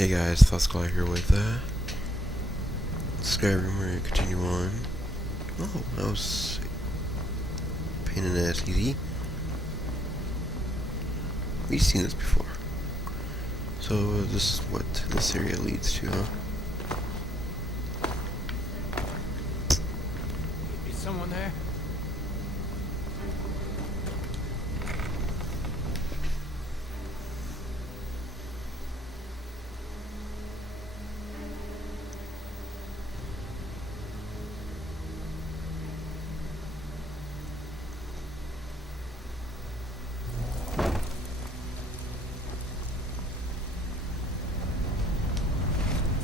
Hey guys, Skyrim here with Skyrim. We're gonna continue on. Oh, that was pain in the ass easy. We've seen this before. So this is what this area leads to, huh? Is someone there?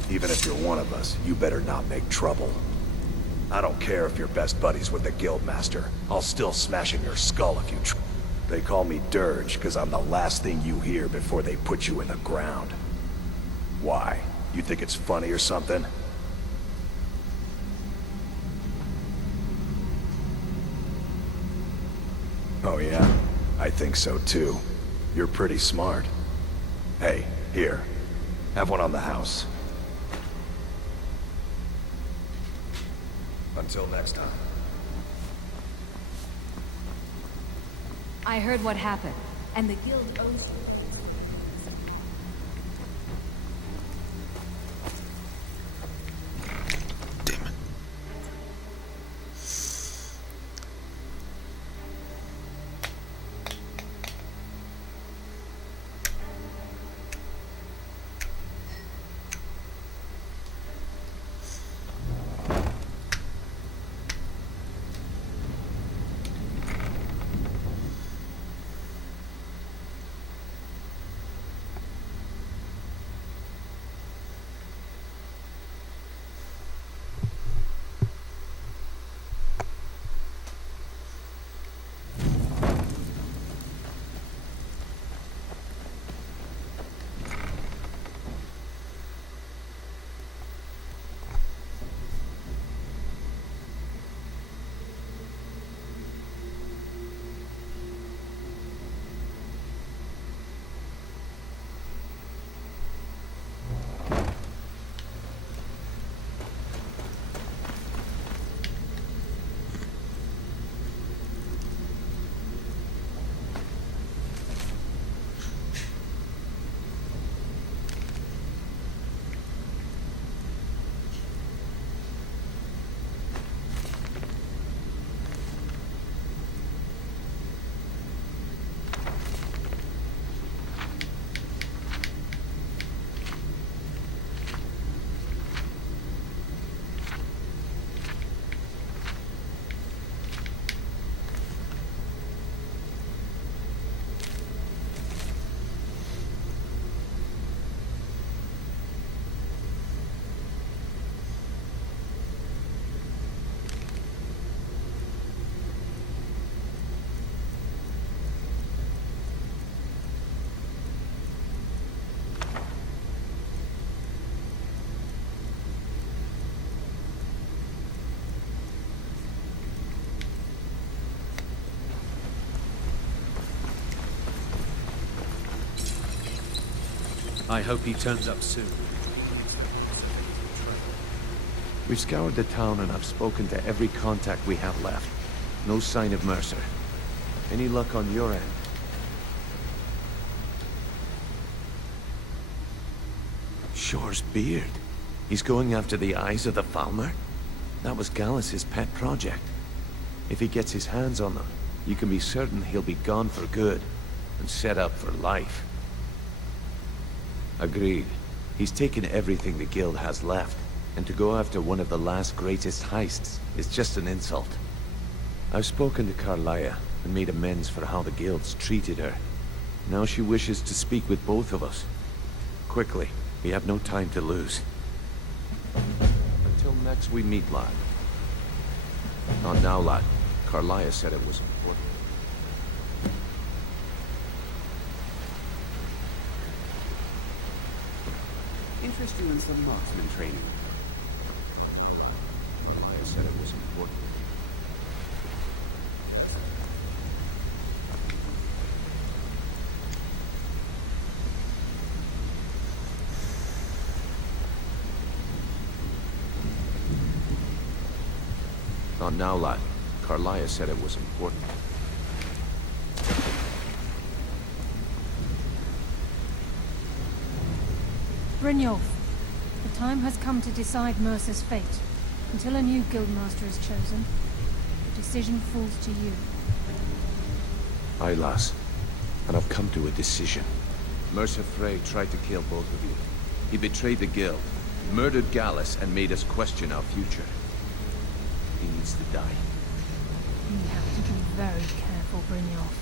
Even if you're one of us, you better not make trouble. I don't care if you're best buddies with the Guildmaster. I'll still smash in your skull if you They call me Dirge because I'm the last thing you hear before they put you in the ground. Why? You think it's funny or something? Oh yeah? I think so too. You're pretty smart. Hey, here. Have one on the house. Until next time. I heard what happened, and the guild owes you. Damn it. I hope he turns up soon. We've scoured the town and I've spoken to every contact we have left. No sign of Mercer. Any luck on your end? Shore's beard. He's going after the eyes of the Falmer? That was Gallus's pet project. If he gets his hands on them, you can be certain he'll be gone for good and set up for life. Agreed. He's taken everything the guild has left, and to go after one of the last greatest heists is just an insult. I've spoken to Carlia and made amends for how the guild's treated her. Now she wishes to speak with both of us. Quickly, we have no time to lose. Until next we meet, lad. Not now, lad. Carlia said it was important. Interest you in some marksman training. Carlia said it was important. Not now, lad. Carlia said it was important. Brynjolf, the time has come to decide Mercer's fate. Until a new guildmaster is chosen, the decision falls to you. Aye, lass. And I've come to a decision. Mercer Frey tried to kill both of you. He betrayed the guild, murdered Gallus, and made us question our future. He needs to die. You have to be very careful, Brynjolf.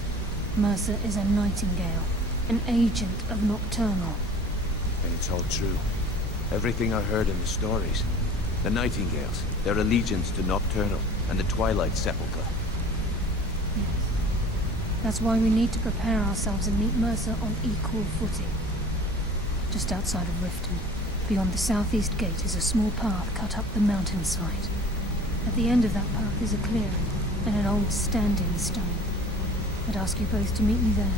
Mercer is a nightingale, an agent of Nocturnal. And it's all true. Everything I heard in the stories. The Nightingales, their allegiance to Nocturnal, and the Twilight Sepulchre. Yes. That's why we need to prepare ourselves and meet Mercer on equal footing. Just outside of Riften, beyond the southeast gate, is a small path cut up the mountainside. At the end of that path is a clearing, and an old stand-in stone. I'd ask you both to meet me there.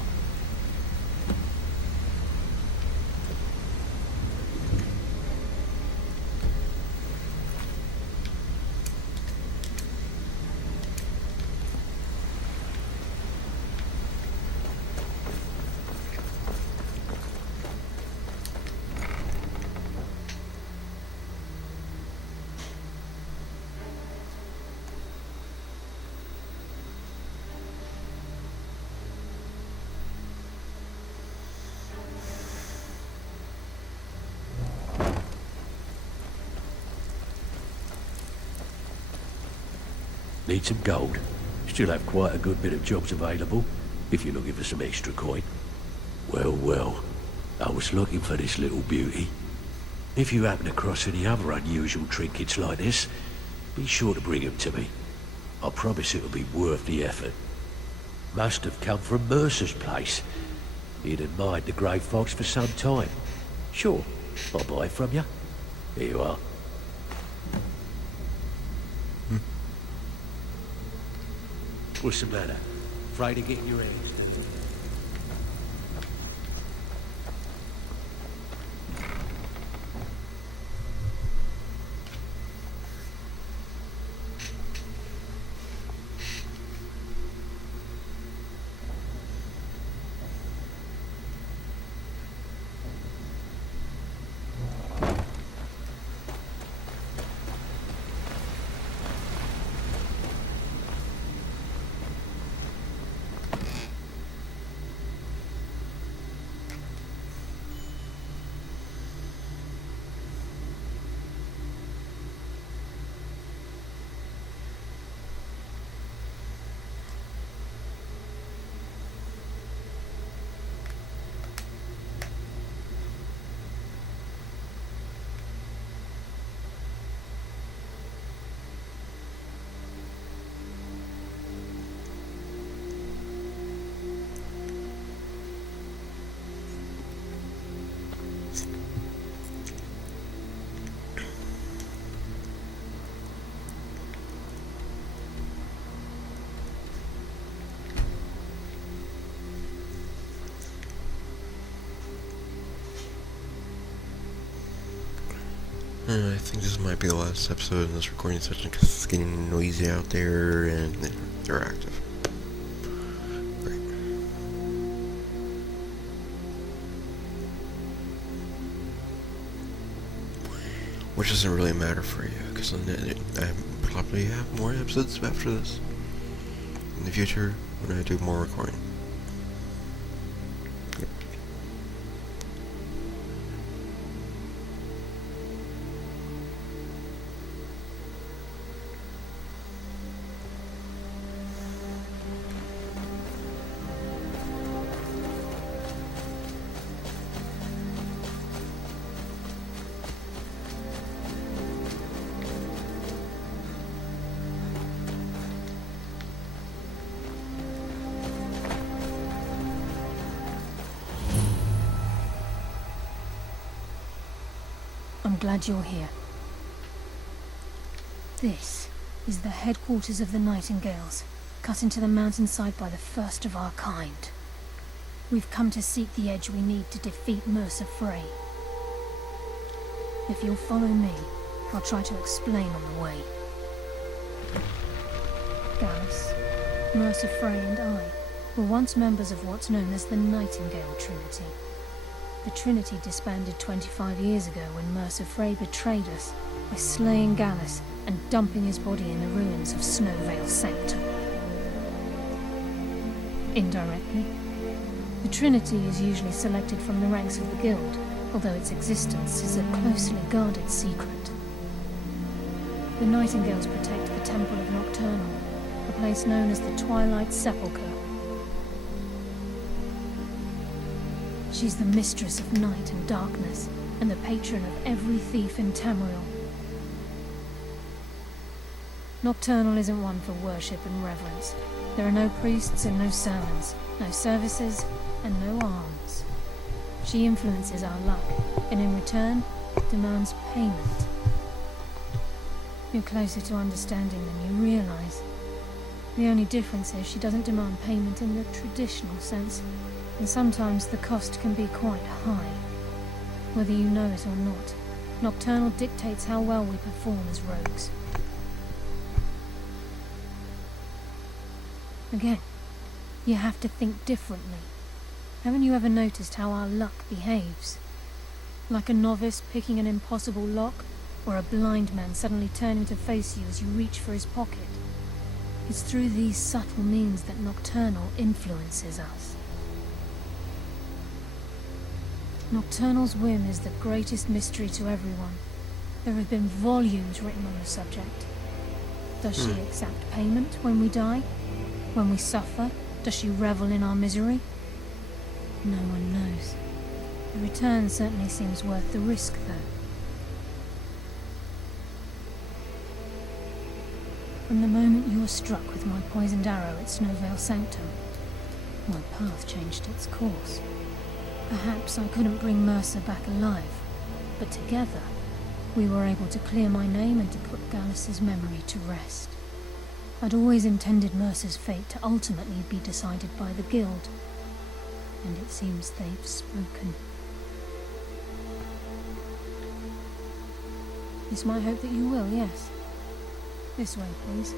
Need some gold? Still have quite a good bit of jobs available, if you're looking for some extra coin. Well, well, I was looking for this little beauty. If you happen across any other unusual trinkets like this, be sure to bring them to me. I promise it'll be worth the effort. Must have come from Mercer's place. He'd admired the grey fox for some time. Sure, I'll buy it from you. Here you are. What's the matter? Afraid of getting your eggs? I think this might be the last episode in this recording session because it's getting noisy out there and they're active. Great. Which doesn't really matter for you because I probably have more episodes after this in the future when I do more recording. I'm glad you're here. This is the headquarters of the Nightingales, cut into the mountainside by the first of our kind. We've come to seek the edge we need to defeat Mercer Frey. If you'll follow me, I'll try to explain on the way. Gallus, Mercer Frey and I were once members of what's known as the Nightingale Trinity. The Trinity disbanded 25 years ago when Mercer Frey betrayed us by slaying Gallus and dumping his body in the ruins of Snowvale Sanctum. Indirectly, the Trinity is usually selected from the ranks of the Guild, although its existence is a closely guarded secret. The Nightingales protect the Temple of Nocturnal, a place known as the Twilight Sepulchre. She's the mistress of night and darkness, and the patron of every thief in Tamriel. Nocturnal isn't one for worship and reverence. There are no priests and no sermons, no services and no alms. She influences our luck, and in return, demands payment. You're closer to understanding than you realize. The only difference is she doesn't demand payment in the traditional sense, and sometimes the cost can be quite high. Whether you know it or not, Nocturnal dictates how well we perform as rogues. Again, you have to think differently. Haven't you ever noticed how our luck behaves? Like a novice picking an impossible lock, or a blind man suddenly turning to face you as you reach for his pocket. It's through these subtle means that Nocturnal influences us. Nocturnal's whim is the greatest mystery to everyone. There have been volumes written on the subject. Does she accept payment when we die? When we suffer, does she revel in our misery? No one knows. The return certainly seems worth the risk, though. From the moment you were struck with my poisoned arrow at Snowvale Sanctum, my path changed its course. Perhaps I couldn't bring Mercer back alive, but together we were able to clear my name and to put Gallus's memory to rest. I'd always intended Mercer's fate to ultimately be decided by the Guild, and it seems they've spoken. This might hope that you will, yes. This way, please.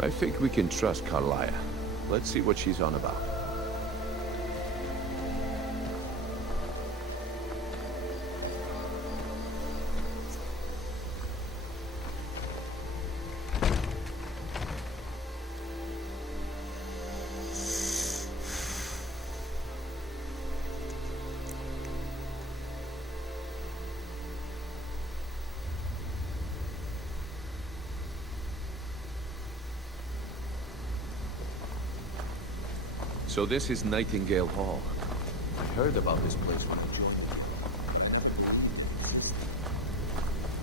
I think we can trust Carlia. Let's see what she's on about. So this is Nightingale Hall. I heard about this place when I joined.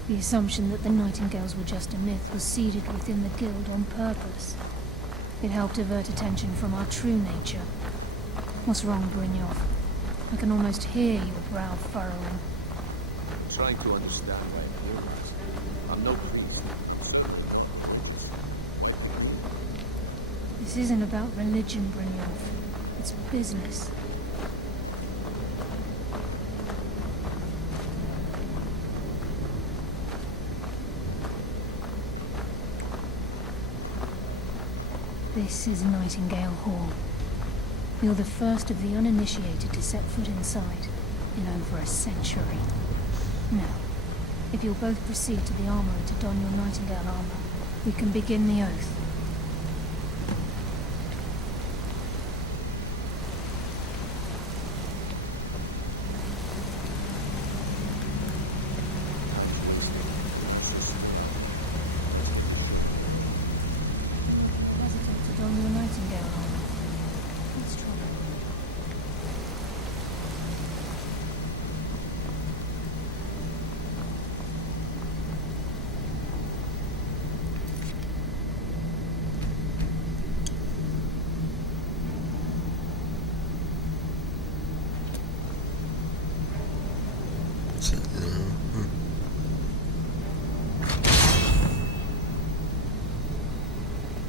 The assumption that the Nightingales were just a myth was seeded within the Guild on purpose. It helped divert attention from our true nature. What's wrong, Brynjolf? I can almost hear your brow furrowing. I'm trying to understand why I'm here. I'm no priest. This isn't about religion, Brynjolf. It's business. This is Nightingale Hall. You're the first of the uninitiated to set foot inside in over a century. Now, if you'll both proceed to the armory to don your Nightingale armor, we can begin the oath.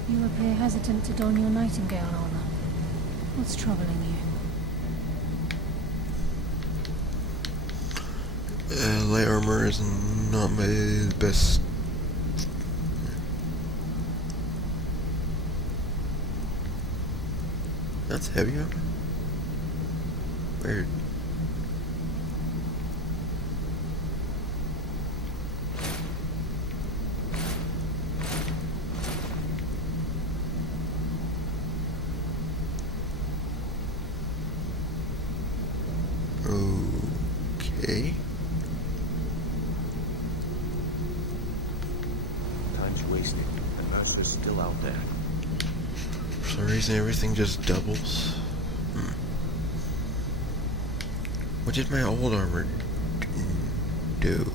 You appear hesitant to don your Nightingale armor. What's troubling you? Light armor is not my best That's heavy armor? Weird. Okay. Time's wasting, and Mercer's still out there. For some reason, everything just doubles. What did my old armor do?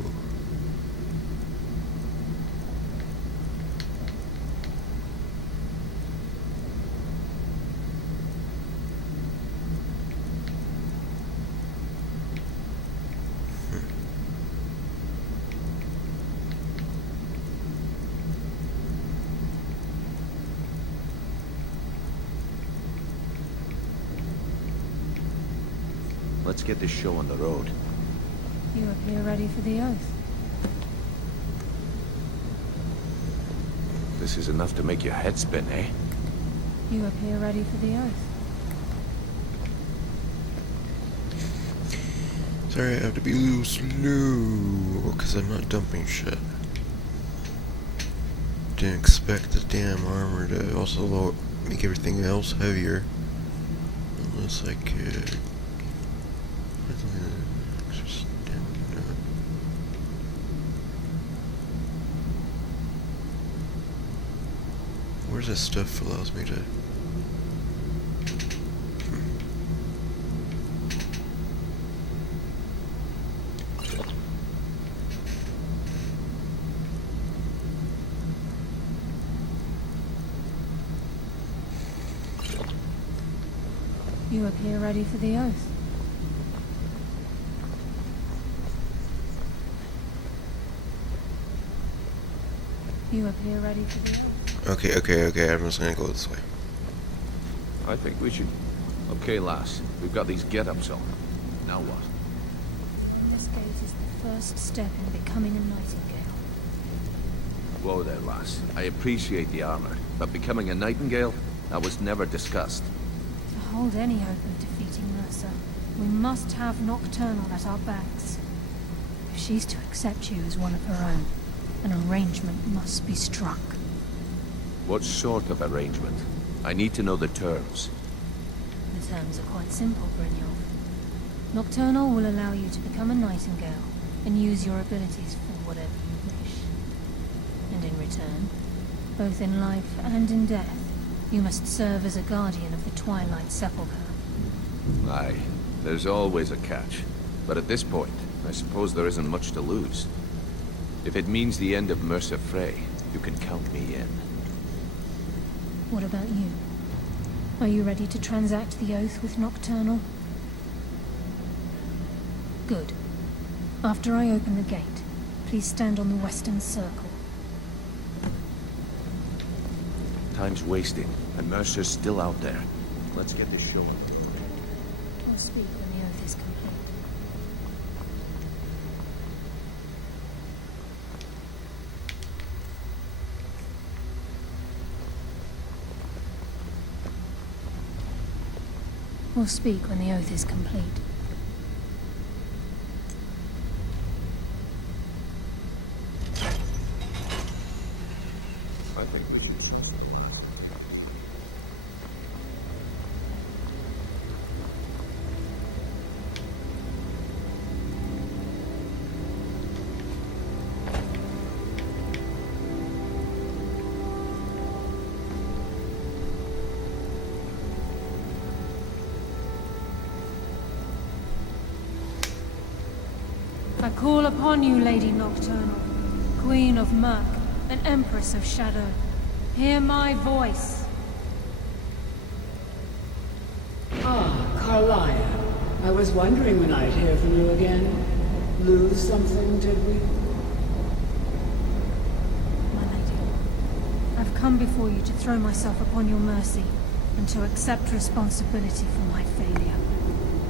Let's get this show on the road. You appear ready for the oath. This is enough to make your head spin, eh? You appear ready for the oath. Sorry, I have to be a little slow, because I'm not dumping shit. Didn't expect the damn armor to also make everything else heavier. Unless I could... Where's this stuff allows me to... You appear ready for the oath. You appear ready for the oath. Okay, I'm just gonna go this way. I think we should... Okay, lass. We've got these get-ups on. Now what? This gate is the first step in becoming a nightingale. Whoa there, lass. I appreciate the armor, but becoming a nightingale? That was never discussed. To hold any hope of defeating Mercer, we must have Nocturnal at our backs. If she's to accept you as one of her own, an arrangement must be struck. What sort of arrangement? I need to know the terms. The terms are quite simple, Brynjolf. Nocturnal will allow you to become a nightingale and use your abilities for whatever you wish. And in return, both in life and in death, you must serve as a guardian of the Twilight Sepulchre. Aye, there's always a catch. But at this point, I suppose there isn't much to lose. If it means the end of Mercer Frey, you can count me in. What about you? Are you ready to transact the oath with Nocturnal? Good. After I open the gate, please stand on the western circle. Time's wasting, and Mercer's still out there. Let's get this show on. I'll speak when the oath is complete. We'll speak when the oath is complete. I think we should. I call upon you, Lady Nocturnal, Queen of Murk, and Empress of Shadow. Hear my voice. Ah, Carlia. I was wondering when I'd hear from you again. Lose something, did we? My lady, I've come before you to throw myself upon your mercy, and to accept responsibility for my failure.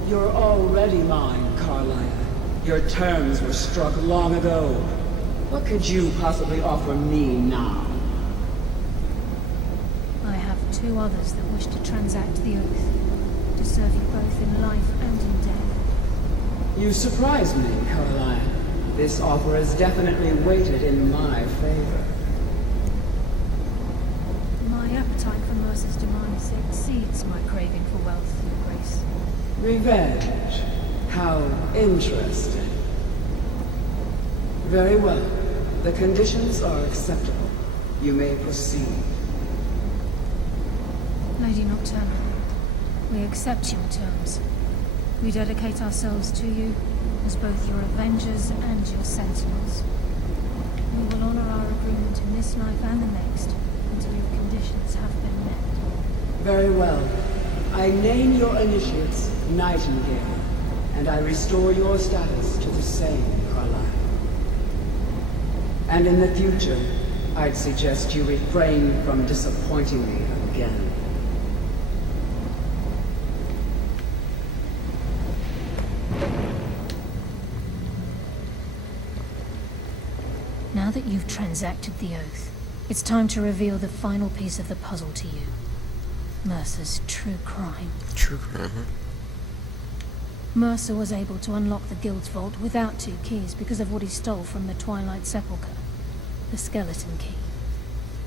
You're already mine, Carlia. Your terms were struck long ago. What could you possibly offer me now? I have 2 others that wish to transact the oath, to serve you both in life and in death. You surprise me, Caroline. This offer is definitely weighted in my favor. My appetite for Mercer's demise exceeds my craving for wealth, Your Grace. Revenge. How interesting. Very well. The conditions are acceptable. You may proceed. Lady Nocturna, we accept your terms. We dedicate ourselves to you as both your avengers and your sentinels. We will honor our agreement in this life and the next until your conditions have been met. Very well. I name your initiates Nightingale, and I restore your status to the same, Carlyle. And in the future, I'd suggest you refrain from disappointing me again. Now that you've transacted the oath, it's time to reveal the final piece of the puzzle to you. Mercer's true crime. True crime, huh? Mercer was able to unlock the Guild's vault without 2 keys because of what he stole from the Twilight Sepulchre, the skeleton key.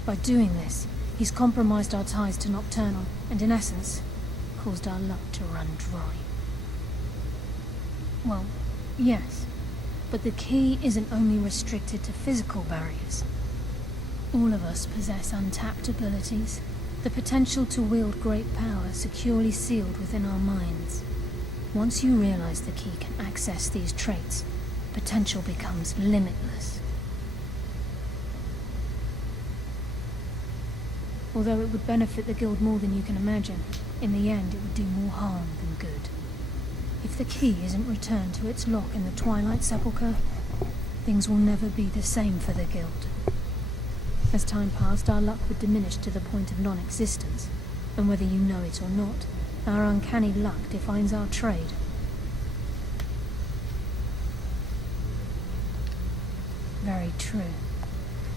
By doing this, he's compromised our ties to Nocturnal, and in essence, caused our luck to run dry. Well, yes, but the key isn't only restricted to physical barriers. All of us possess untapped abilities, the potential to wield great power securely sealed within our minds. Once you realize the key can access these traits, potential becomes limitless. Although it would benefit the Guild more than you can imagine, in the end it would do more harm than good. If the key isn't returned to its lock in the Twilight Sepulchre, things will never be the same for the Guild. As time passed, our luck would diminish to the point of non-existence, and whether you know it or not, our uncanny luck defines our trade. Very true.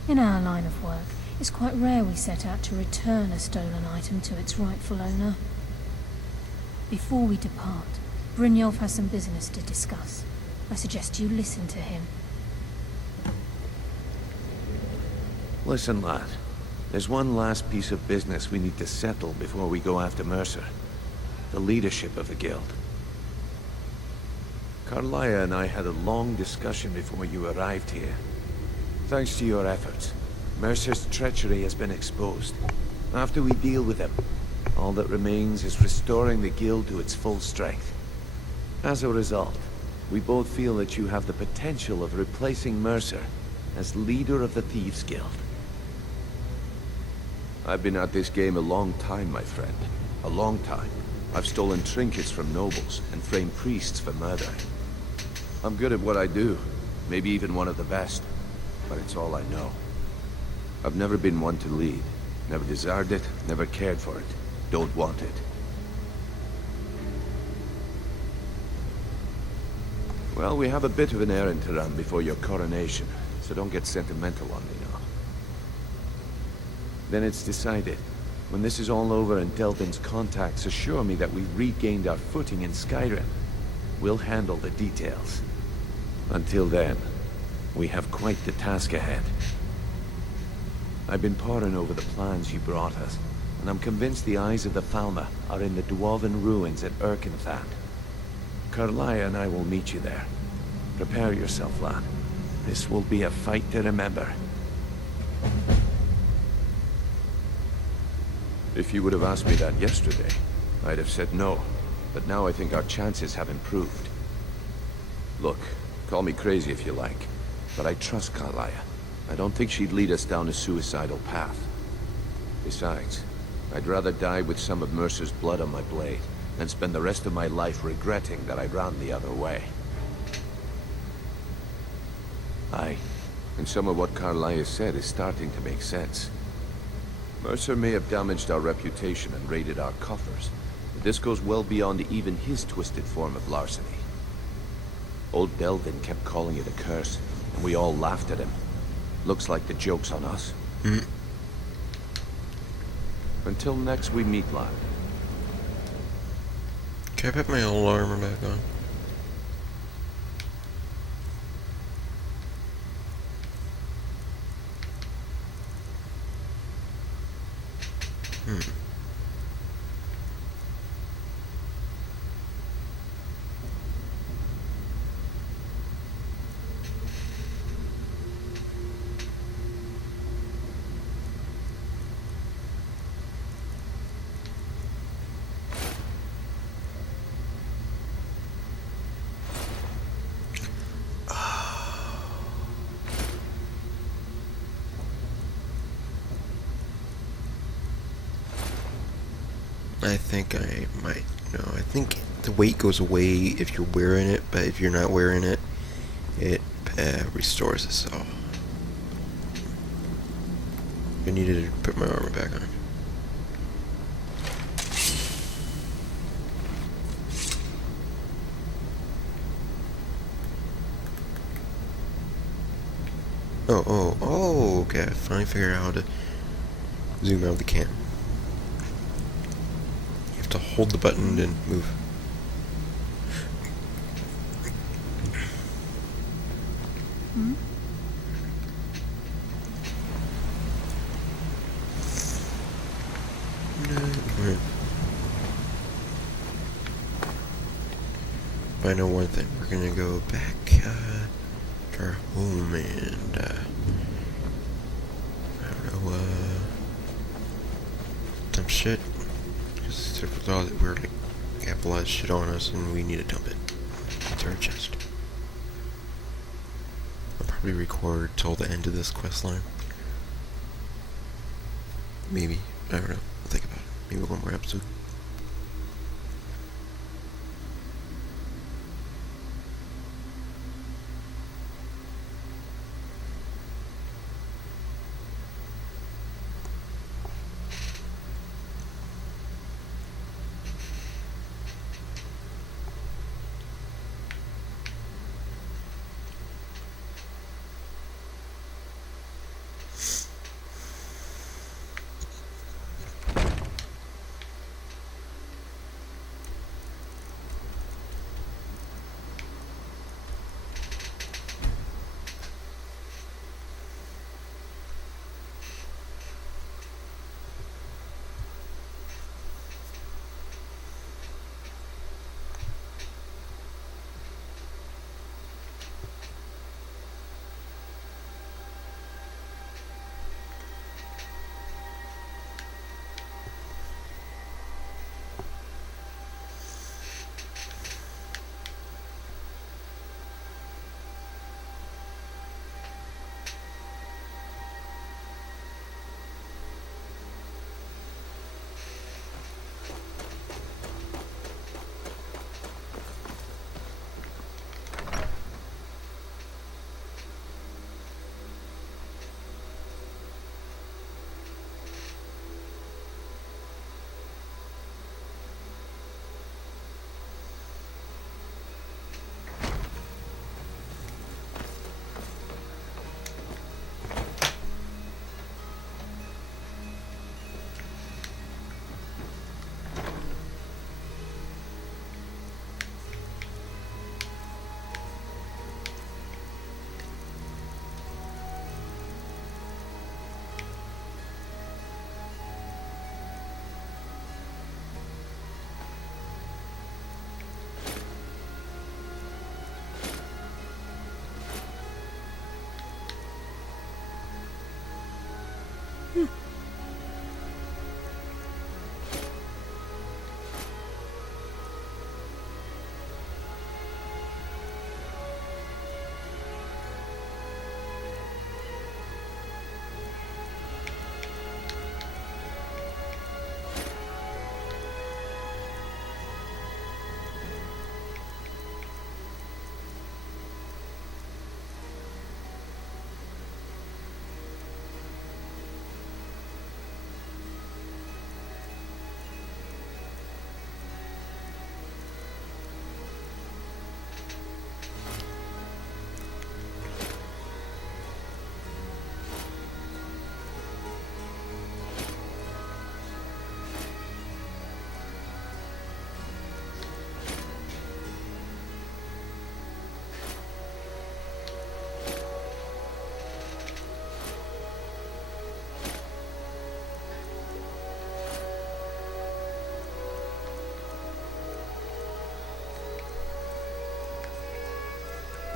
In our line of work, it's quite rare we set out to return a stolen item to its rightful owner. Before we depart, Brynjolf has some business to discuss. I suggest you listen to him. Listen, lad. There's one last piece of business we need to settle before we go after Mercer. The leadership of the Guild. Carlaya and I had a long discussion before you arrived here. Thanks to your efforts, Mercer's treachery has been exposed. After we deal with him, all that remains is restoring the Guild to its full strength. As a result, we both feel that you have the potential of replacing Mercer as leader of the Thieves' Guild. I've been at this game a long time, my friend. A long time. I've stolen trinkets from nobles and framed priests for murder. I'm good at what I do, maybe even one of the best, but it's all I know. I've never been one to lead. Never desired it, never cared for it. Don't want it. Well, we have a bit of an errand to run before your coronation, so don't get sentimental on me now. Then it's decided. When this is all over and Delvin's contacts assure me that we've regained our footing in Skyrim, we'll handle the details. Until then, we have quite the task ahead. I've been poring over the plans you brought us, and I'm convinced the eyes of the Falmer are in the Dwarven ruins at Erkenthad. Carlaya and I will meet you there. Prepare yourself, lad. This will be a fight to remember. If you would have asked me that yesterday, I'd have said no. But now I think our chances have improved. Look, call me crazy if you like, but I trust Carlaya. I don't think she'd lead us down a suicidal path. Besides, I'd rather die with some of Mercer's blood on my blade than spend the rest of my life regretting that I ran the other way. Aye, and some of what Carlaya said is starting to make sense. Mercer may have damaged our reputation and raided our coffers, but this goes well beyond even his twisted form of larceny. Old Delvin kept calling it a curse, and we all laughed at him. Looks like the joke's on us. Until next we meet, lad. Can I put my old armor back on? I think I might. No, I think the weight goes away if you're wearing it, but if you're not wearing it, it restores itself. I needed to put my armor back on. Oh, okay. I finally figured out how to zoom out the cam. You have to hold the button and move. No, but I know one thing. We're gonna go back to our home and I don't know, dump shit. Because we're like, we have a lot of shit on us and we need to dump it into our chest. I'll probably record till the end of this quest line. Maybe. I don't know. I'll think about it. Maybe one more episode.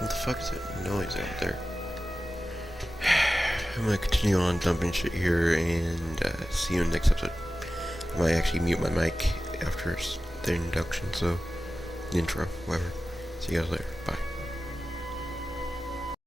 What the fuck is that noise out there? I'm gonna continue on dumping shit here and see you in the next episode. I might actually mute my mic after the introduction, so the intro, whatever. See you guys later. Bye.